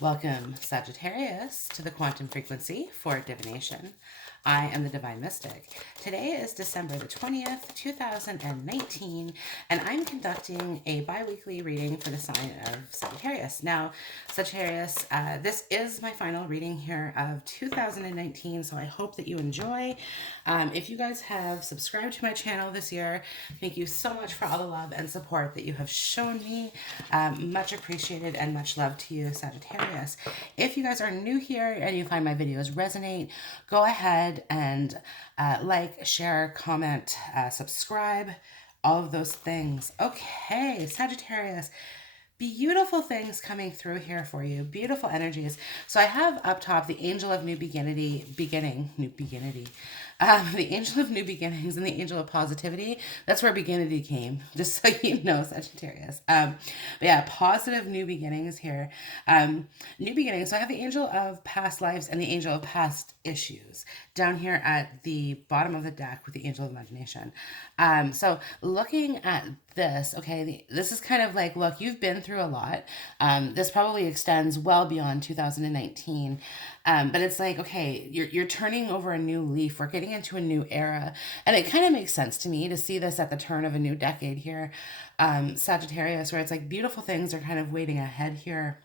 Welcome, Sagittarius, to the quantum frequency for divination. I am the Divine Mystic. Today is December the 20th, 2019, and I'm conducting a bi-weekly reading for the sign of Sagittarius. Now, Sagittarius, this is my final reading here of 2019, so I hope that you enjoy. If you guys have subscribed to my channel this year, thank you so much for all the love and support that you have shown me. Much appreciated and much love to you, Sagittarius. If you guys are new here and you find my videos resonate, go ahead and like, share, comment, subscribe, all of those things. Okay, Sagittarius, beautiful things coming through here for you. Beautiful energies. So I have up top the angel of the angel of new beginnings and the angel of positivity. That's where beginnity came, just so you know, Sagittarius. But yeah, positive new beginnings here. New beginnings. So I have the angel of past lives and the angel of past issues down here at the bottom of the deck with the angel of imagination. So looking at this, okay, this is kind of like, look, you've been through a lot. This probably extends well beyond 2019. But it's like, okay, you're turning over a new leaf. We're getting into a new era. And it kind of makes sense to me to see this at the turn of a new decade here, Sagittarius, where it's like beautiful things are kind of waiting ahead here.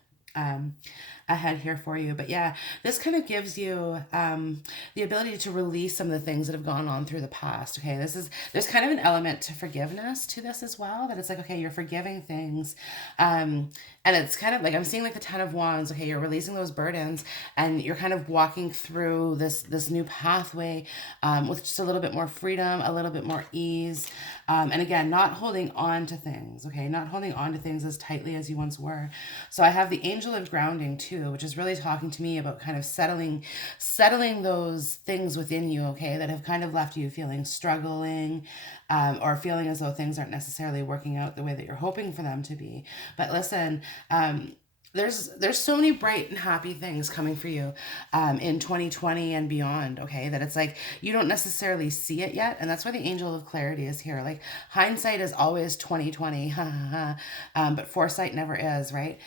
Ahead here for you. But yeah, this kind of gives you the ability to release some of the things that have gone on through the past. Okay, there's kind of an element to forgiveness to this as well, that it's like, okay, you're forgiving things, and it's kind of like I'm seeing like the Ten of Wands. Okay, you're releasing those burdens and you're kind of walking through this new pathway with just a little bit more freedom, a little bit more ease, and again, not holding on to things. Okay, not holding on to things as tightly as you once were. So I have the angel of grounding too, which is really talking to me about kind of settling those things within you, okay, that have kind of left you feeling struggling, or feeling as though things aren't necessarily working out the way that you're hoping for them to be. But listen, there's so many bright and happy things coming for you in 2020 and beyond, okay, that it's like you don't necessarily see it yet. And that's why the angel of clarity is here. Like, hindsight is always 2020, but foresight never is, right?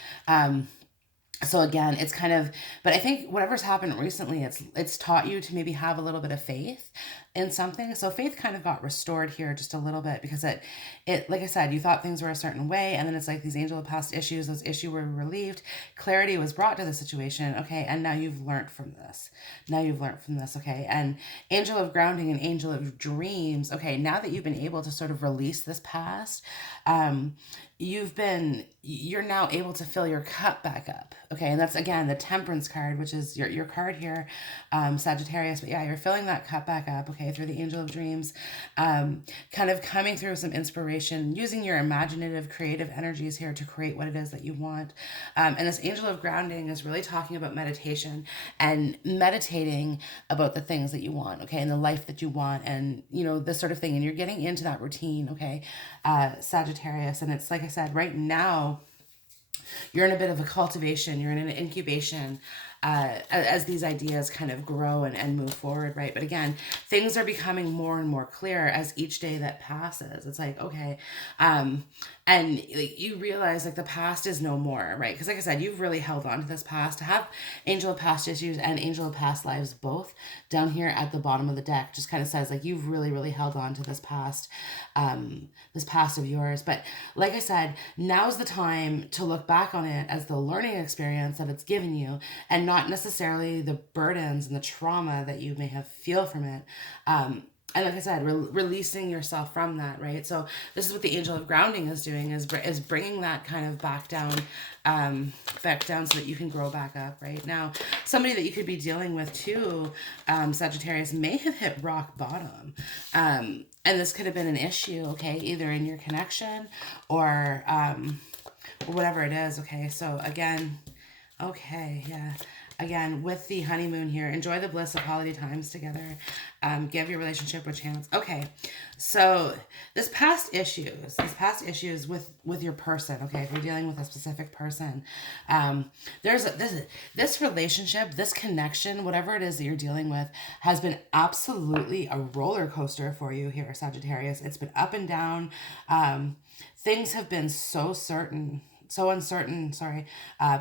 So again, it's kind of, but I think whatever's happened recently, it's taught you to maybe have a little bit of faith in something. So faith kind of got restored here just a little bit, because it like I said, you thought things were a certain way, and then it's like these angel of past issues, those issues were relieved, clarity was brought to the situation, okay, and now you've learned from this. Okay, and angel of grounding and angel of dreams, okay, now that you've been able to sort of release this past, you're now able to fill your cup back up. Okay, and that's again the Temperance card, which is your card here, Sagittarius. But yeah, you're filling that cup back up, okay, through the angel of dreams, kind of coming through some inspiration, using your imaginative, creative energies here to create what it is that you want. And this angel of grounding is really talking about meditation and meditating about the things that you want, okay, and the life that you want, and this sort of thing. And you're getting into that routine, okay, Sagittarius. And it's like I said, right now you're in a bit of a cultivation, you're in an incubation, as these ideas kind of grow and move forward, right? But again, things are becoming more and more clear as each day that passes. It's like, okay, and like, you realize like the past is no more, right? Because like I said, you've really held on to this past. To have angel of past issues and angel of past lives both down here at the bottom of the deck just kind of says like you've really held on to this past of yours. But like I said, now's the time to look back on it as the learning experience that it's given you, and not necessarily the burdens and the trauma that you may have feel from it. And like I said, releasing yourself from that, right? So this is what the angel of grounding is doing, is bringing that kind of back down so that you can grow back up, right? Now, somebody that you could be dealing with too, Sagittarius, may have hit rock bottom. And this could have been an issue, okay, either in your connection or whatever it is, okay? So again, okay, yeah. Again, with the honeymoon here, enjoy the bliss of holiday times together. Give your relationship a chance. Okay, so this past issues with your person, okay, if you're dealing with a specific person, this relationship, this connection, whatever it is that you're dealing with, has been absolutely a roller coaster for you here, Sagittarius. It's been up and down. Things have been so certain sorry,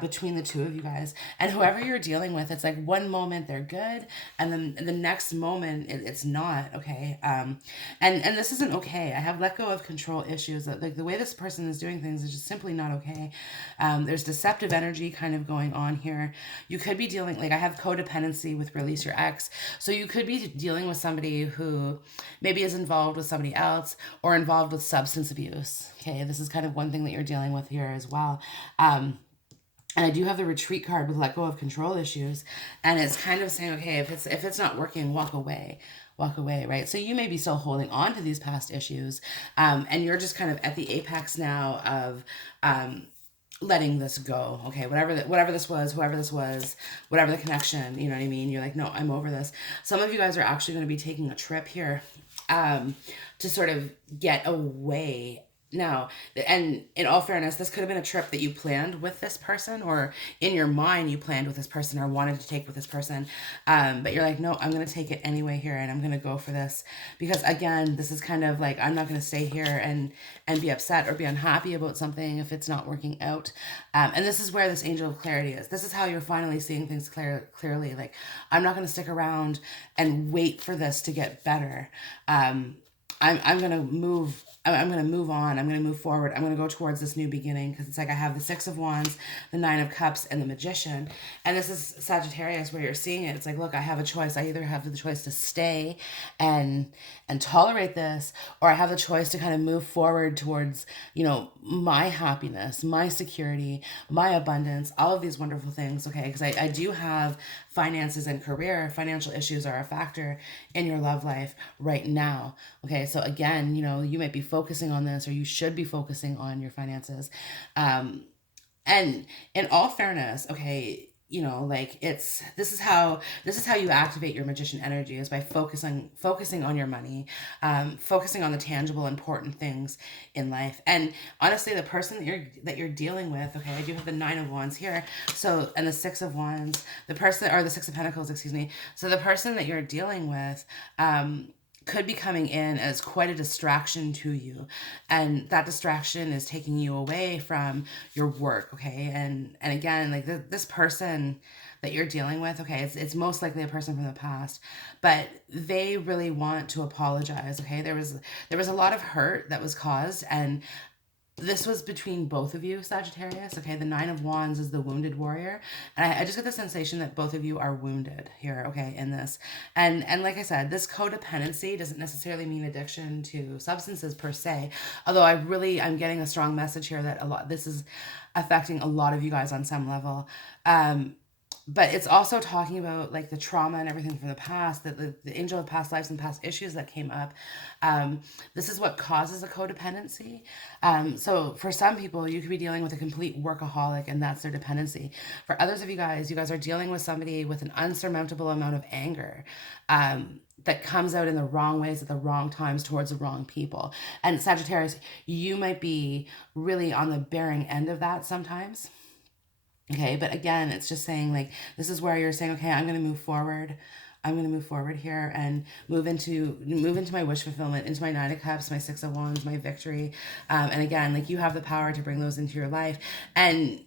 between the two of you guys. And whoever you're dealing with, it's like one moment they're good, and then the next moment it's not, okay? And this isn't okay. I have let go of control issues. Like the way this person is doing things is just simply not okay. There's deceptive energy kind of going on here. You could be dealing, like I have codependency with release your ex. So you could be dealing with somebody who maybe is involved with somebody else or involved with substance abuse. Okay, this is kind of one thing that you're dealing with here as well. And I do have the retreat card with let go of control issues, and it's kind of saying, okay, if it's not working, walk away, right? So you may be still holding on to these past issues, and you're just kind of at the apex now of letting this go. Okay, whatever this was, whoever this was, whatever the connection, you know what I mean? You're like, no, I'm over this. Some of you guys are actually going to be taking a trip here, to sort of get away. Now, and in all fairness, this could have been a trip that you planned with this person, or in your mind you planned with this person or wanted to take with this person. But you're like, no, I'm going to take it anyway here, and I'm going to go for this. Because again, this is kind of like, I'm not going to stay here and be upset or be unhappy about something if it's not working out. And this is where this angel of clarity is. This is how you're finally seeing things clearly. Like, I'm not going to stick around and wait for this to get better. I'm going to move. I'm going to move on. I'm going to move forward. I'm going to go towards this new beginning, because it's like I have the Six of Wands, the Nine of Cups, and the Magician. And this is Sagittarius where you're seeing it. It's like, look, I have a choice. I either have the choice to stay and tolerate this, or I have the choice to kind of move forward towards, my happiness, my security, my abundance, all of these wonderful things. Okay. Because I do have finances and career. Financial issues are a factor in your love life right now. Okay. So again, you might be focusing on this, or you should be focusing on your finances. And in all fairness, okay, like this is how you activate your magician energy, is by focusing on your money, focusing on the tangible important things in life. And honestly, the person that you're dealing with, okay, I do have the Nine of Wands here, so, and the Six of Wands, the person, or the Six of Pentacles, excuse me. So the person that you're dealing with could be coming in as quite a distraction to you, and that distraction is taking you away from your work. Okay, and again, like this person that you're dealing with, okay, it's most likely a person from the past, but they really want to apologize. Okay, there was a lot of hurt that was caused, and this was between both of you, Sagittarius. Okay, the Nine of Wands is the wounded warrior, and I just get the sensation that both of you are wounded here. Okay, in this, and like I said, this codependency doesn't necessarily mean addiction to substances per se. Although I'm getting a strong message here that this is affecting a lot of you guys on some level. But it's also talking about like the trauma and everything from the past, that the angel of past lives and past issues that came up. This is what causes a codependency. So for some people, you could be dealing with a complete workaholic, and that's their dependency. For others of you guys are dealing with somebody with an unsurmountable amount of anger, that comes out in the wrong ways at the wrong times towards the wrong people. And Sagittarius, you might be really on the bearing end of that sometimes. Okay, but again, it's just saying, like, this is where you're saying, okay, I'm going to move forward. I'm going to move forward here and move into my wish fulfillment, into my Nine of Cups, my Six of Wands, my victory. And again, like, you have the power to bring those into your life. And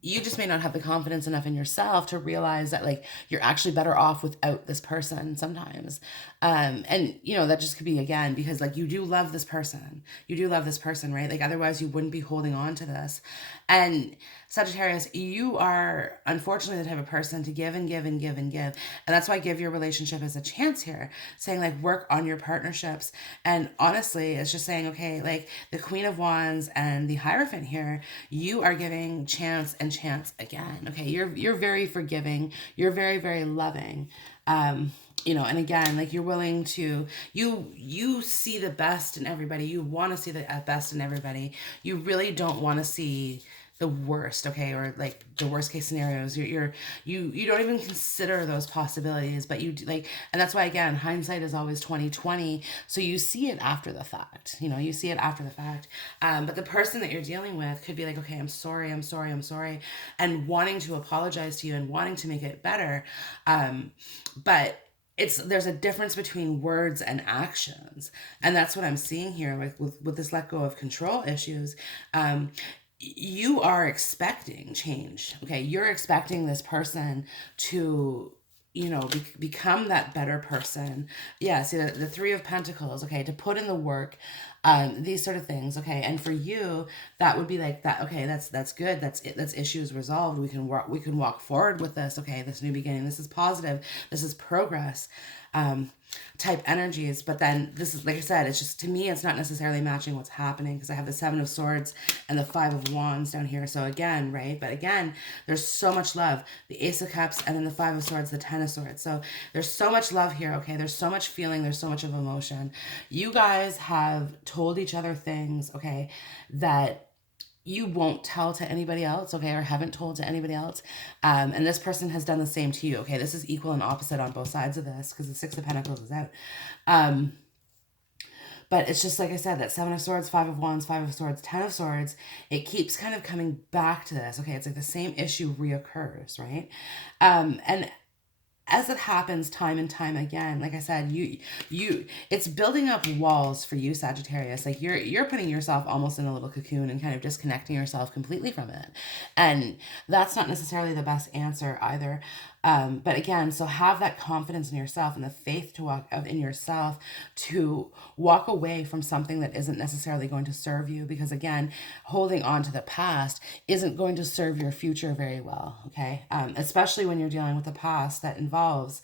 you just may not have the confidence enough in yourself to realize that, like, you're actually better off without this person sometimes. And that just could be, again, because, like, you do love this person, right? Like, otherwise you wouldn't be holding on to this. And Sagittarius, you are unfortunately the type of person to give and give and give and give. And that's why I give your relationship as a chance here, saying, like, work on your partnerships. And honestly, it's just saying, okay, like the Queen of Wands and the Hierophant here, you are giving chance and chance again. Okay, you're very forgiving. You're very, very loving. And again, like, you're willing to, you see the best in everybody. You want to see the best in everybody. You really don't want to see the worst, okay, or like the worst case scenarios. You don't even consider those possibilities, but you like, and that's why, again, hindsight is always 20/20. So you see it after the fact. You see it after the fact. But the person that you're dealing with could be like, okay, I'm sorry, and wanting to apologize to you and wanting to make it better. But there's a difference between words and actions, and that's what I'm seeing here with this let go of control issues. you are expecting change. Okay, you're expecting this person to, become that better person. Yeah, see the Three of Pentacles. Okay, to put in the work, these sort of things. Okay, and for you, that would be like that. Okay, that's good. That's it. That's issues resolved. We can walk forward with this. Okay, this new beginning. This is positive. This is progress. Um, type energies. But then this is, like I said, it's just, to me, it's not necessarily matching what's happening, because I have the Seven of Swords and the Five of Wands down here. So again, right? But again, there's so much love. The Ace of Cups, and then the Five of Swords, the Ten of Swords. So there's so much love here, okay? There's so much feeling. There's so much of emotion. You guys have told each other things, okay, that you won't tell to anybody else, okay, or haven't told to anybody else. And this person has done the same to you, okay? This is equal and opposite on both sides of this, because the Six of Pentacles is out. But it's just like I said, that Seven of Swords, Five of Wands, Five of Swords, Ten of Swords, it keeps kind of coming back to this, okay? It's like the same issue reoccurs, right? And as it happens time and time again, like I said, it's building up walls for you, Sagittarius. Like you're putting yourself almost in a little cocoon and kind of disconnecting yourself completely from it. And that's not necessarily the best answer either. But again, so have that confidence in yourself and the faith to walk out in yourself, to walk away from something that isn't necessarily going to serve you. Because again, holding on to the past isn't going to serve your future very well. Okay. Especially when you're dealing with a past that involves,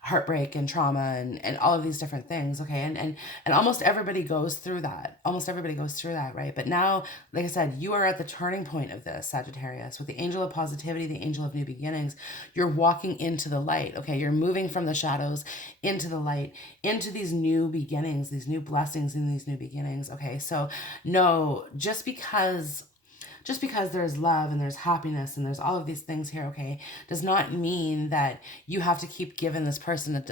heartbreak and trauma and all of these different things. Okay. And almost everybody goes through that. Almost everybody goes through that. Right. But now, like I said, you are at the turning point of this, Sagittarius, with the Angel of Positivity, the Angel of New Beginnings. You're walking into the light. Okay. You're moving from the shadows into the light, into these new beginnings, these new blessings and these new beginnings. Okay. So no, just because there's love and there's happiness and there's all of these things here, okay, does not mean that you have to keep giving this person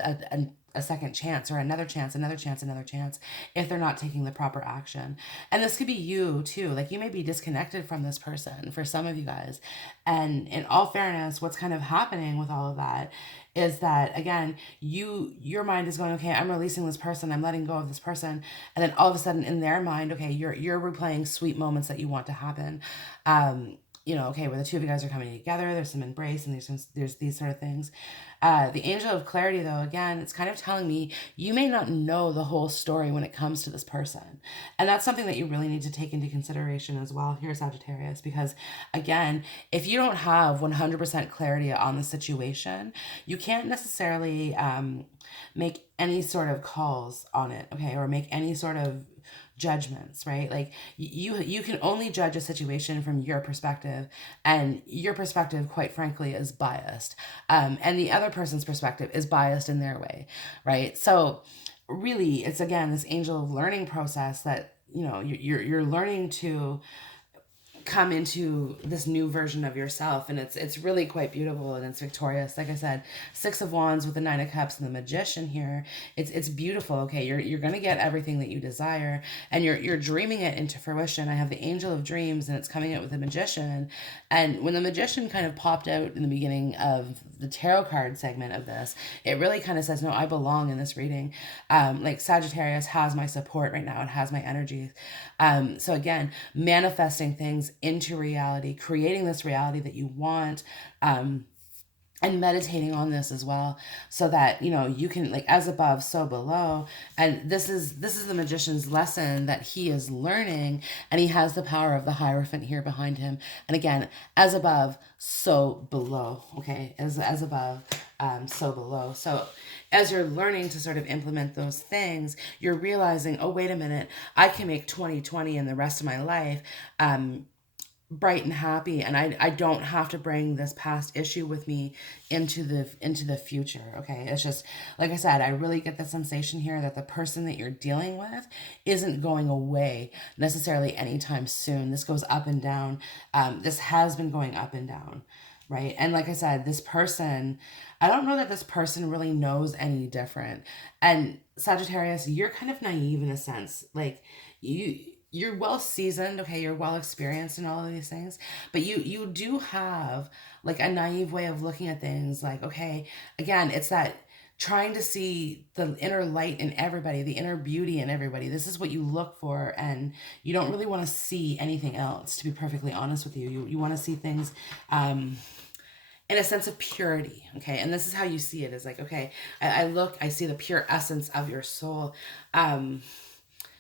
a second chance, or another chance, another chance, another chance, if they're not taking the proper action. And this could be you too. Like, you may be disconnected from this person for some of you guys. And in all fairness, what's kind of happening with all of that is that, again, your mind is going, okay, I'm releasing this person, I'm letting go of this person. And then all of a sudden in their mind, okay, you're replaying sweet moments that you want to happen. Okay, where the two of you guys are coming together, there's some embrace, and there's these sort of things. The Angel of Clarity, though, again, it's kind of telling me you may not know the whole story when it comes to this person. And that's something that you really need to take into consideration as well here, Sagittarius, because again, if you don't have 100% clarity on the situation, you can't necessarily make any sort of calls on it, okay, or make any sort of judgments, right? Like, you can only judge a situation from your perspective, and your perspective, quite frankly, is biased, and the other person's perspective is biased in their way, right? So really, it's again this angel of learning process that you're learning to come into this new version of yourself, and it's really quite beautiful, and it's victorious. Like I said, Six of Wands with the Nine of Cups and the Magician here, it's beautiful. Okay, you're gonna get everything that you desire, and you're dreaming it into fruition. I have the Angel of Dreams, and it's coming out with the Magician. And when the Magician kind of popped out in the beginning of the tarot card segment of this, it really kind of says, no, I belong in this reading. Like, Sagittarius has my support right now, it has my energy. So again, manifesting things into reality, creating this reality that you want, and meditating on this as well, so that you can, like, as above, so below. And this is the Magician's lesson that he is learning, and he has the power of the Hierophant here behind him. And again, as above, so below. Okay, as above, so below. So as you're learning to sort of implement those things, you're realizing, oh, wait a minute, I can make 2020 and the rest of my life bright and happy, and I don't have to bring this past issue with me into the future. Okay, it's just, like I said, I really get the sensation here that the person that you're dealing with isn't going away necessarily anytime soon. This goes up and down. This has been going up and down, right? And like I said, this person, I don't know that this person really knows any different. And Sagittarius, you're kind of naive in a sense. Like, you're well seasoned, okay, you're well experienced in all of these things, but you do have like a naive way of looking at things. Like, okay, again, it's that trying to see the inner light in everybody, the inner beauty in everybody. This is what you look for, and you don't really want to see anything else, to be perfectly honest with you. You want to see things in a sense of purity, okay? And this is how you see it, is like, okay, I look, I see the pure essence of your soul. Um,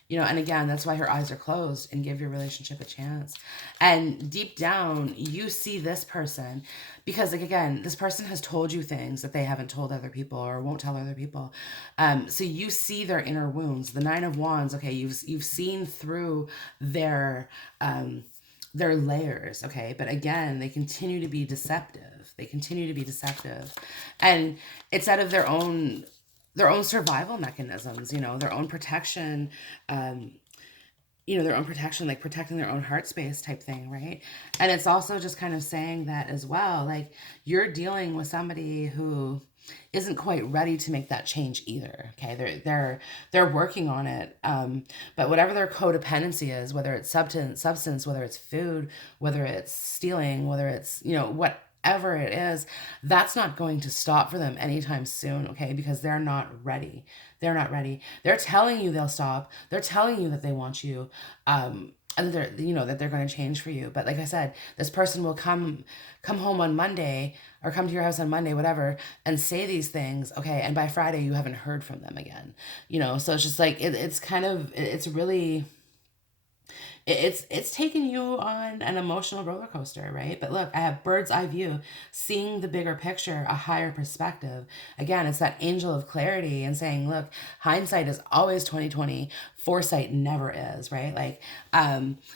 and again, that's why her eyes are closed, and give your relationship a chance. And deep down, you see this person because, like, again, this person has told you things that they haven't told other people or won't tell other people. So you see their inner wounds. The Nine of Wands, okay, you've seen through their their layers, okay? But again, they continue to be deceptive. They continue to be deceptive. And it's out of their own survival mechanisms, their own protection, their own protection, like protecting their own heart space type thing, right? And it's also just kind of saying that as well, like, you're dealing with somebody who isn't quite ready to make that change either. Okay, they're working on it. But whatever their codependency is, whether it's substance, whether it's food, whether it's stealing, whether it's whatever it is, that's not going to stop for them anytime soon. Okay, because they're not ready. They're not ready. They're telling you they'll stop. They're telling you that they want you. And they're that they're going to change for you. But like I said, this person will come home on Monday, or come to your house on Monday, whatever, and say these things, okay, and by Friday you haven't heard from them again. So it's just like it's kind of, it's really, it's taking you on an emotional roller coaster, right? But look, I have bird's eye view, seeing the bigger picture, a higher perspective. Again, it's that angel of clarity, and saying, look, hindsight is always 2020, foresight never is, right? Like,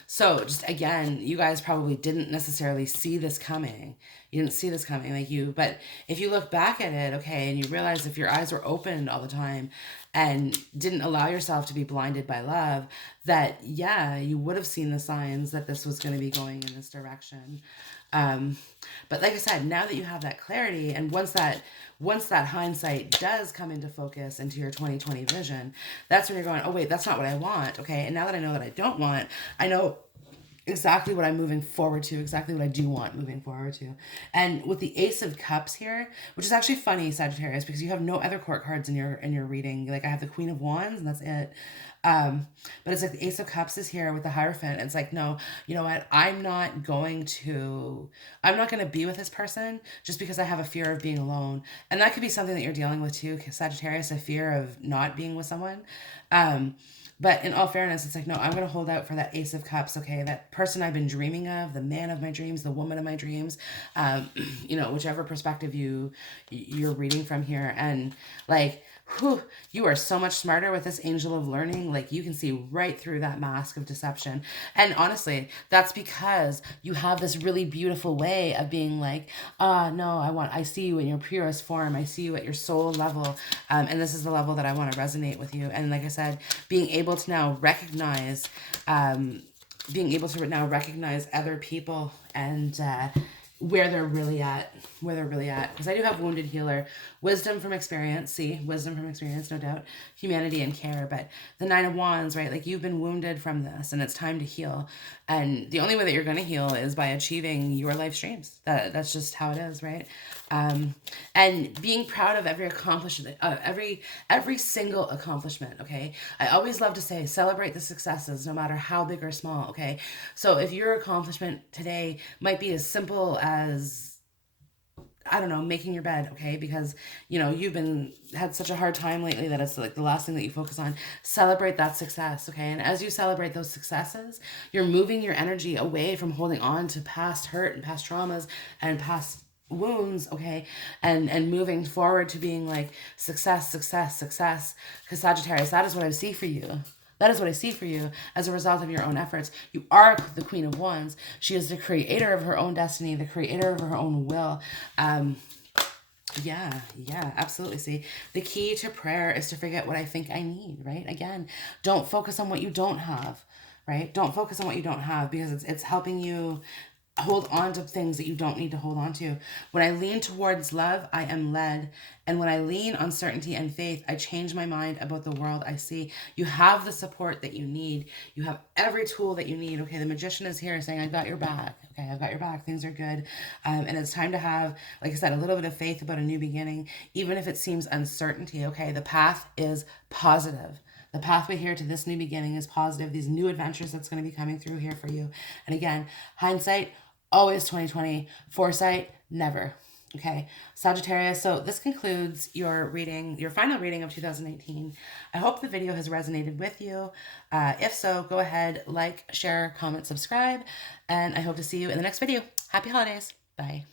so just again, you guys probably didn't necessarily see this coming. You didn't see this coming, but if you look back at it, okay, and you realize, if your eyes were opened all the time and didn't allow yourself to be blinded by love, that, yeah, you would have seen the signs that this was going to be going in this direction. But like I said, now that you have that clarity, and once that hindsight does come into focus, into your 2020 vision, that's when you're going, oh wait, that's not what I want. Okay, and now that I know that I don't want, I know exactly what I'm moving forward to, exactly what I do want moving forward to. And with the Ace of Cups here, which is actually funny, Sagittarius, because you have no other court cards in your reading. Like, I have the Queen of Wands, and that's it. But it's like the Ace of Cups is here with the Hierophant. It's like, no, you know what? I'm not going to be with this person just because I have a fear of being alone. And that could be something that you're dealing with too, Sagittarius, a fear of not being with someone. But in all fairness, it's like, no, I'm going to hold out for that Ace of Cups, okay? That person I've been dreaming of, the man of my dreams, the woman of my dreams, whichever perspective you're reading from here. And like, whew, you are so much smarter with this angel of learning. Like, you can see right through that mask of deception. And honestly, that's because you have this really beautiful way of being like, no, I see you in your purest form. I see you at your soul level. And this is the level that I want to resonate with you. And like I said, being able to now recognize other people, and where they're really at, because I do have wounded healer, wisdom from experience, no doubt, humanity and care. But the Nine of Wands, right? Like, you've been wounded from this, and it's time to heal. And the only way that you're going to heal is by achieving your life's dreams. That's just how it is, right? And being proud of every accomplishment, every single accomplishment. Okay, I always love to say, celebrate the successes, no matter how big or small. Okay, so if your accomplishment today might be as simple as, I don't know, making your bed, okay? Because, you've had such a hard time lately that it's like the last thing that you focus on. Celebrate that success, okay? And as you celebrate those successes, you're moving your energy away from holding on to past hurt and past traumas and past wounds, okay? And moving forward to being like, success. Because Sagittarius, that is what I see for you. That is what I see for you as a result of your own efforts. You are the Queen of Wands. She is the creator of her own destiny, the creator of her own will. Yeah, absolutely. See, the key to prayer is to forget what I think I need, right? Again, don't focus on what you don't have, right? Don't focus on what you don't have, because it's helping you hold on to things that you don't need to hold on to. When I lean towards love, I am led. And when I lean on certainty and faith, I change my mind about the world I see. You have the support that you need. You have every tool that you need. Okay, the magician is here saying, I've got your back. Okay, I've got your back. Things are good. And it's time to have, like I said, a little bit of faith about a new beginning, even if it seems uncertainty. Okay, the path is positive. The pathway here to this new beginning is positive. These new adventures that's going to be coming through here for you. And again, hindsight, always 2020. Foresight, never. Okay, Sagittarius. So this concludes your reading, your final reading of 2018. I hope the video has resonated with you. If so, go ahead, like, share, comment, subscribe, and I hope to see you in the next video. Happy holidays. Bye.